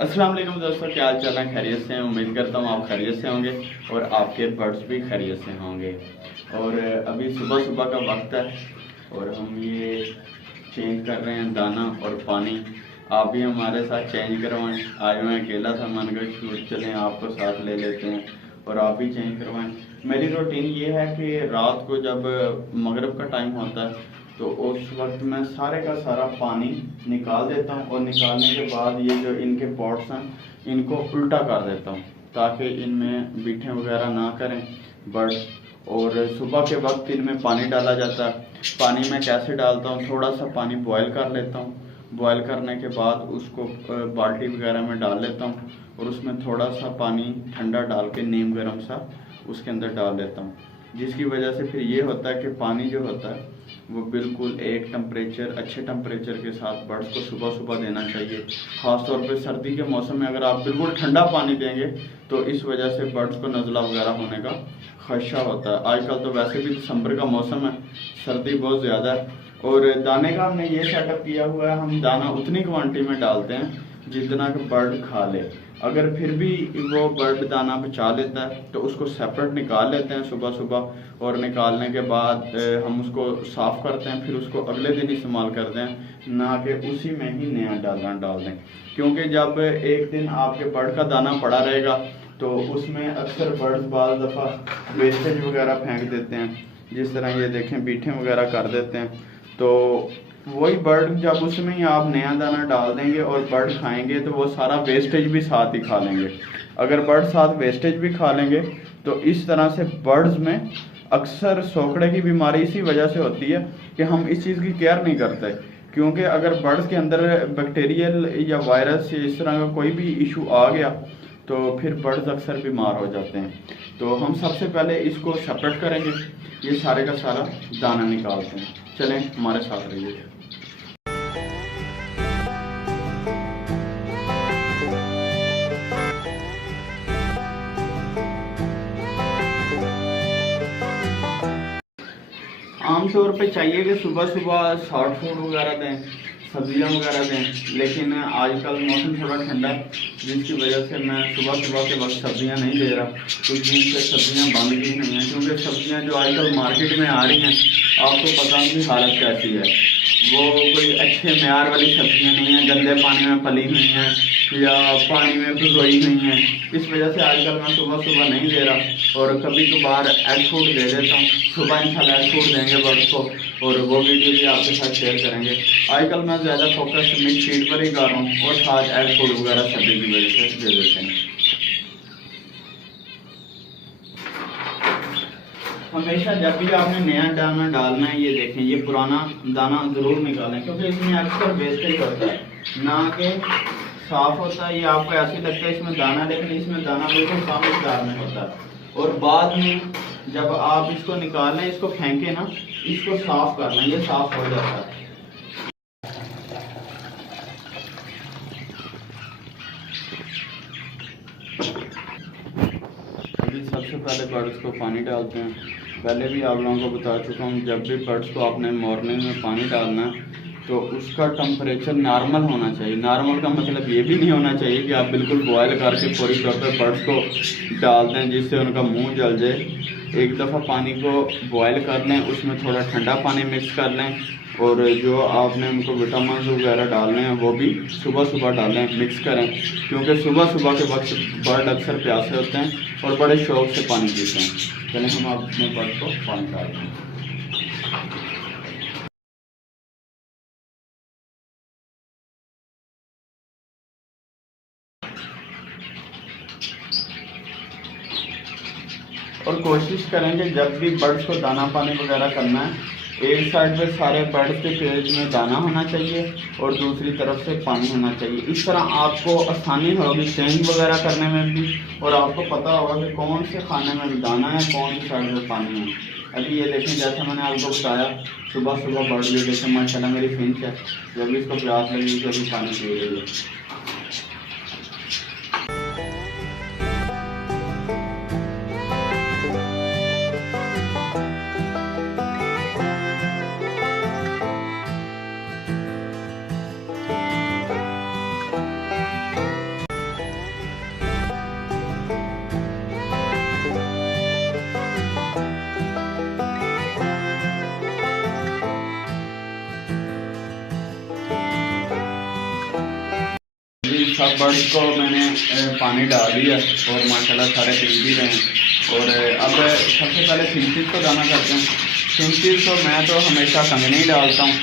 अस्सलाम वालेकुम दोस्तों, क्या हाल चाल है? खैरियत से हैं? उम्मीद करता हूँ आप खैरियत से होंगे और आपके बर्ड्स भी खैरियत से होंगे। और अभी सुबह सुबह का वक्त है और हम ये चेंज कर रहे हैं दाना और पानी। आप भी हमारे साथ चेंज करवाएं। आज मैं अकेला था, मन कर छूट चलें आपको साथ ले लेते हैं और आप भी चेंज करवाएं। मेरी रूटीन ये है कि रात को जब मगरिब का टाइम होता है तो उस वक्त मैं सारे का सारा पानी निकाल देता हूँ और निकालने के बाद ये जो इनके पॉट्स हैं इनको उल्टा कर देता हूँ ताकि इनमें बीठें वगैरह ना करें बर्ड्स। और सुबह के वक्त इनमें पानी डाला जाता है। पानी में कैसे डालता हूँ, थोड़ा सा पानी बॉयल कर लेता हूँ। बॉयल करने के बाद उसको बाल्टी वगैरह में डाल लेता हूँ और उसमें थोड़ा सा पानी ठंडा डाल के नीम गर्म सा उसके अंदर डाल देता हूँ, जिसकी वजह से फिर ये होता है कि पानी जो होता है वो बिल्कुल एक टेम्परेचर, अच्छे टेम्परेचर के साथ बर्ड्स को सुबह सुबह देना चाहिए। ख़ास तौर पे सर्दी के मौसम में अगर आप बिल्कुल ठंडा पानी देंगे तो इस वजह से बर्ड्स को नज़ला वगैरह होने का खदशा होता है। आजकल तो वैसे भी दिसंबर का मौसम है, सर्दी बहुत ज़्यादा है। और दाने का हमने ये सेटअप किया हुआ है, हम दाना उतनी क्वांटिटी में डालते हैं जितना कि बर्ड खा ले। अगर फिर भी वो बर्ड दाना बचा लेता है तो उसको सेपरेट निकाल लेते हैं सुबह सुबह, और निकालने के बाद हम उसको साफ़ करते हैं, फिर उसको अगले दिन इस्तेमाल करते हैं, ना कि उसी में ही नया दाना डाल दें। क्योंकि जब एक दिन आपके बर्ड का दाना पड़ा रहेगा तो उसमें अक्सर बर्ड्स बाज़ दफ़ा वेस्टेज वगैरह फेंक देते हैं, जिस तरह ये देखें बीठें वगैरह कर देते हैं। तो वही बर्ड जब उसमें ही आप नया दाना डाल देंगे और बर्ड खाएंगे तो वो सारा वेस्टेज भी साथ ही खा लेंगे। अगर बर्ड साथ वेस्टेज भी खा लेंगे तो इस तरह से बर्ड्स में अक्सर सोखड़े की बीमारी इसी वजह से होती है कि हम इस चीज़ की केयर नहीं करते। क्योंकि अगर बर्ड्स के अंदर बैक्टीरियल या वायरस या इस तरह का कोई भी इशू आ गया तो फिर बर्ड्स अक्सर बीमार हो जाते हैं। तो हम सबसे पहले इसको सेपरेट करेंगे, ये सारे का सारा दाना निकालते हैं। चलें हमारे साथ रहिए। आमतौर पे चाहिए कि सुबह सुबह शॉर्ट फूड वगैरह दें, सब्जियां वगैरह दें, लेकिन आजकल मौसम थोड़ा ठंडा है जिसकी वजह से मैं सुबह सुबह के वक्त सब्जियां नहीं दे रहा। कुछ दिन से सब्जियां बंद की हुई हैं क्योंकि सब्जियां जो आजकल मार्केट में आ रही हैं आपको पता नहीं हालत कैसी है। वो कोई अच्छे मेयार वाली सब्जियां नहीं हैं, गंदे पानी में पली हुई हैं या पानी में भिगोई हुई हैं। इस वजह से आजकल मैं सुबह सुबह नहीं दे रहा और कभी कभार एग फूड दे देता हूँ। सुबह इंशाल्लाह एग फूड देंगे बर्ड्स को और वो वीडियो भी आपके साथ शेयर करेंगे। आजकल मैं ज़्यादा फोकस मिक्स फीड पर ही कर रहा हूँ और साथ एग फूड वगैरह सर्दी की वजह से दे देते हैं। हमेशा जब भी आपने नया दाना डालना है, ये देखें ये पुराना दाना ज़रूर निकालें क्योंकि इसमें अक्सर वेस्टेज होता है, ना कि साफ होता है। ये आपको ऐसे लगता है इसमें दाना, लेकिन इसमें दाना बिल्कुल कम मकदार में होता है। और बाद में जब आप इसको निकालें, इसको फेंकें ना, इसको साफ करना, ये साफ हो जाता है। सबसे पहले बर्ड्स को पानी डालते हैं। पहले भी आप लोगों को बता चुका हूँ, जब भी बर्ड्स को आपने मॉर्निंग में पानी डालना है तो उसका टेम्परेचर नॉर्मल होना चाहिए। नॉर्मल का मतलब ये भी नहीं होना चाहिए कि आप बिल्कुल बॉयल करके पूरी तौर पर बर्ड्स को डाल दें जिससे उनका मुंह जल जाए। एक दफ़ा पानी को बॉयल कर लें, उसमें थोड़ा ठंडा पानी मिक्स कर लें और जो आपने उनको विटामिन वगैरह डालने हैं वो भी सुबह सुबह डालें, मिक्स करें। क्योंकि सुबह सुबह के वक्त बर्ड अक्सर प्यासे होते हैं और बड़े शौक से पानी पीते हैं। चलें हम अपने बर्ड को पानी डालते हैं। और कोशिश करेंगे जब भी बर्ड्स को दाना पानी वगैरह करना है, एक साइड पे सारे बर्ड्स के केज में दाना होना चाहिए और दूसरी तरफ से पानी होना चाहिए। इस तरह आपको आसानी होगी चेंज वगैरह करने में भी, और आपको पता होगा कि कौन से खाने में दाना है, कौन सी साइड में पानी है। अभी ये देखें, जैसे मैंने आपको बताया, सुबह सुबह बर्ड जो देखें माशाल्लाह मेरी फिंच है, जब भी इसको प्यास लगी तो अभी पानी पी रही है। सब बर्ड्स को मैंने पानी डाल दिया और माशाल्लाह सारे पी भी रहे हैं। और अब सबसे पहले फिंचेस को दाना करते हैं। फिंचेस को मैं तो हमेशा कंगनी डालता हूँ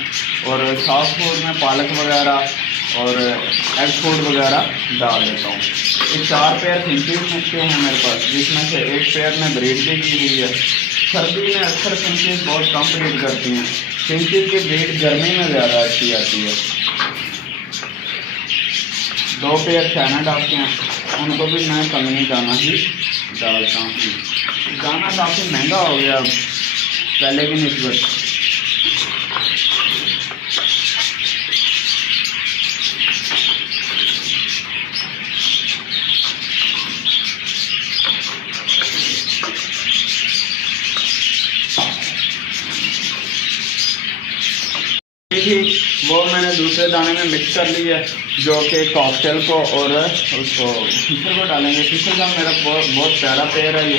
और सॉफ्ट फूड में पालक वगैरह और एग फूड वगैरह डाल देता हूँ। ये 4 पेयर फिंचेस के हैं मेरे पास, जिसमें से एक पेयर में ब्रीड भी की हुई है। सर्दी में अक्सर फिंचेस बहुत कम ब्रीड करती हैं। फिंचेस की ब्रीड गर्मी में ज़्यादा अच्छी आती है। 2 पेयर चाइना डॉग के हैं, उनको भी मैं कंगनी दाना ही डालता हूँ। दाना काफ़ी महंगा हो गया अब पहले की निस्बत। वो मैंने दूसरे दाने में मिक्स कर ली है, जो कि कॉकटेल को और उसको फिशर को डालेंगे। फिशर का मेरा बहुत प्यारा पेयर है ये।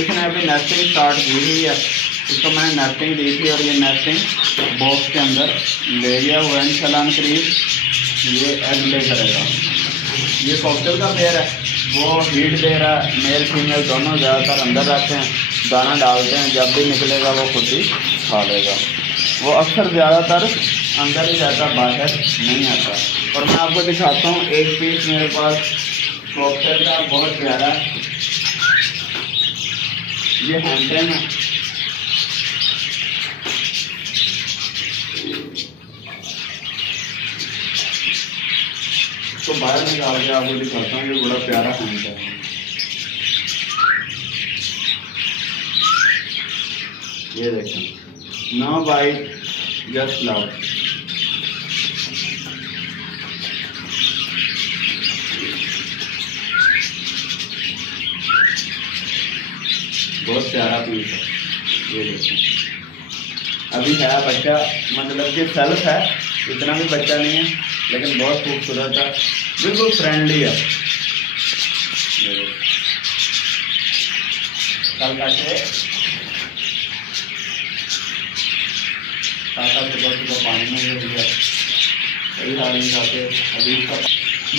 इसने अभी नेस्टिंग स्टार्ट की हुई है। इसको मैंने नेस्टिंग दी थी और ये नेस्टिंग बॉक्स के अंदर ले गया हुआ है। इंशाल्लाह करीब ये एग ले करेगा। ये कॉकटेल का पेयर है, वो हीट दे रहा है। मेल फीमेल दोनों ज़्यादातर अंदर रहते हैं, दाना डालते हैं, जब भी निकलेगा वो खुद ही खा लेगा। वो अक्सर ज़्यादातर अंदर ही रहता, बाहर नहीं आता। और मैं आपको दिखाता हूँ एक पीस मेरे पास कॉकटेल का बहुत प्यारा, ये हैंडटेन है। तो बाहर निकाल के आपको दिखाता हूँ, ये बड़ा प्यारा हैंडटेन है। ये देखें, नो बाइट जस्ट लव। बहुत प्यारा पीस है। ये देखो, अभी है बच्चा, मतलब कि सेल्फ है, इतना भी बच्चा नहीं है, लेकिन बहुत खूबसूरत है, बिल्कुल फ्रेंडली है। कल काटे सुबह पानी में दे दिया, कई सारी जाके। अभी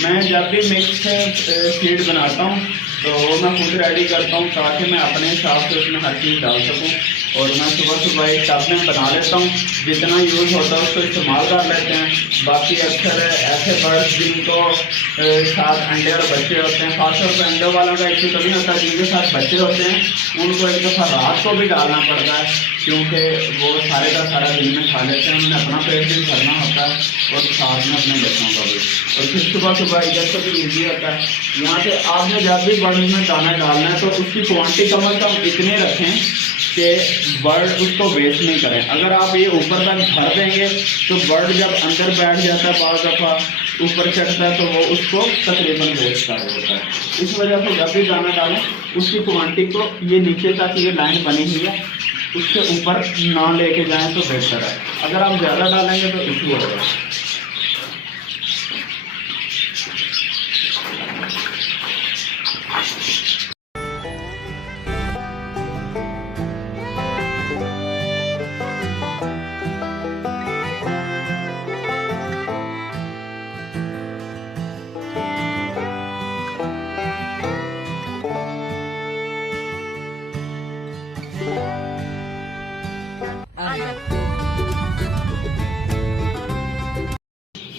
मैं जब भी मिक्स फीड बनाता हूँ तो मैं खुद रेडी करता हूँ, ताकि मैं अपने हिसाब से उसमें हर चीज़ डाल सकूँ। और मैं सुबह एक टब में बना लेता हूँ, जितना यूज़ होता है उसको इस्तेमाल कर लेते हैं। बाकी अक्सर ऐसे बर्ड्स जिनको साथ अंडे और बच्चे होते हैं, खासतौर पर अंडे वालों का इश्यू कभी होता है, जिनके साथ बच्चे होते हैं उनको एक दफ़ा रात को भी डालना पड़ता है, क्योंकि वो सारे का सारा दिन में खा लेते हैं। उन्हें अपना पेट भी भरना होता है और साथ में अपने बच्चों का भी। और फिर सुबह इधर से भी ईजी होता है। यहाँ से आपने जब भी बर्ड में दाना डालना है तो उसकी क्वांटिटी कम से कम इतने रखें कि बर्ड उसको वेस्ट नहीं करें। अगर आप ये ऊपर तक भर देंगे तो बर्ड जब अंदर बैठ जाता है, बाज़ दफ़ा ऊपर चढ़ता है, तो वो उसको तकरीबन वेस्ट कर देता है। इस वजह से जब भी दाना डालें उसकी क्वांटिटी को ये नीचे तक ये लाइन बनी हुई है उससे ऊपर ना लेके जाएं तो बेहतर है। अगर आप ज़्यादा डालेंगे तो इशू होगा।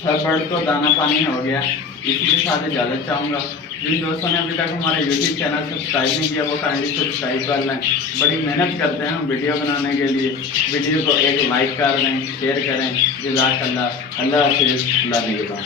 हर बर्ड को दाना पानी हो गया। इसी के साथ इजाज़त चाहूँगा। जिन दोस्तों ने अभी तक हमारे YouTube चैनल सब्सक्राइब नहीं किया वो काइंडली सब्सक्राइब कर लें। बड़ी मेहनत करते हैं हम वीडियो बनाने के लिए। वीडियो को एक लाइक कर दें, शेयर करें। जज़ाकल्लाह। अल्लाह हाफ़िज़। अल्लाह निगहबान।